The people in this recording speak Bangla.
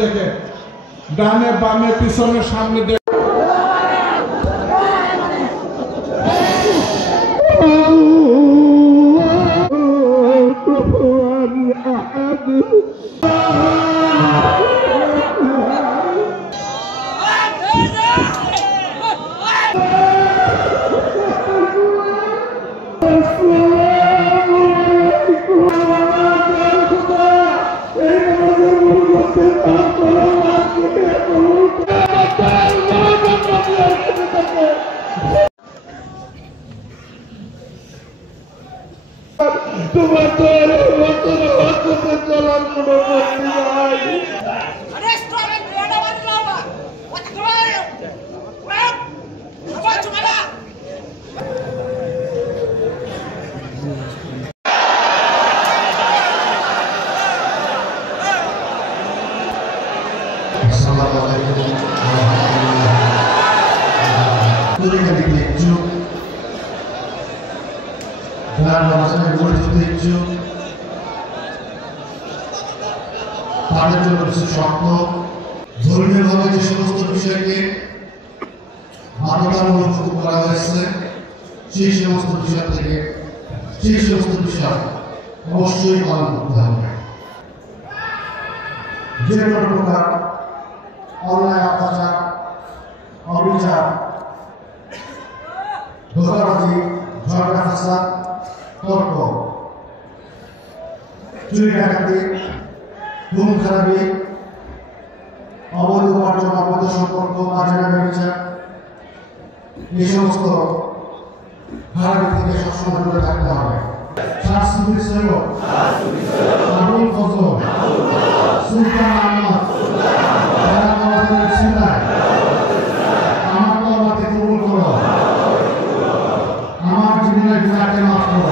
দেখে ডানে বামে পিছনে সামনে তাদের জন্য কিছু শর্ত ধর্মীয়ভাবে যে সমস্ত বিষয়কে মানবতামূলক করা হয়েছে সেই সমস্ত বিষয় অবশ্যই পালন করতে হবে। যে কোনো প্রকার অন্যায় অত্যাচার অবিচার ধোঁকাবাজি ঝগড়া ফাসাদ তর্ক চুরি ডাকাতি খুন খারাপি অবৈধ উপার্জন অবৈধ সম্পর্ক বাজারে ব্যবসা এই সমস্ত খারাপি থেকে সবসময় দূরে থাকতে হবে। আবুল ফজল সুলতান আহমদ আমার তওবাকে কবুল করো, আমার জীবনের গুনাহকে মাফ করো।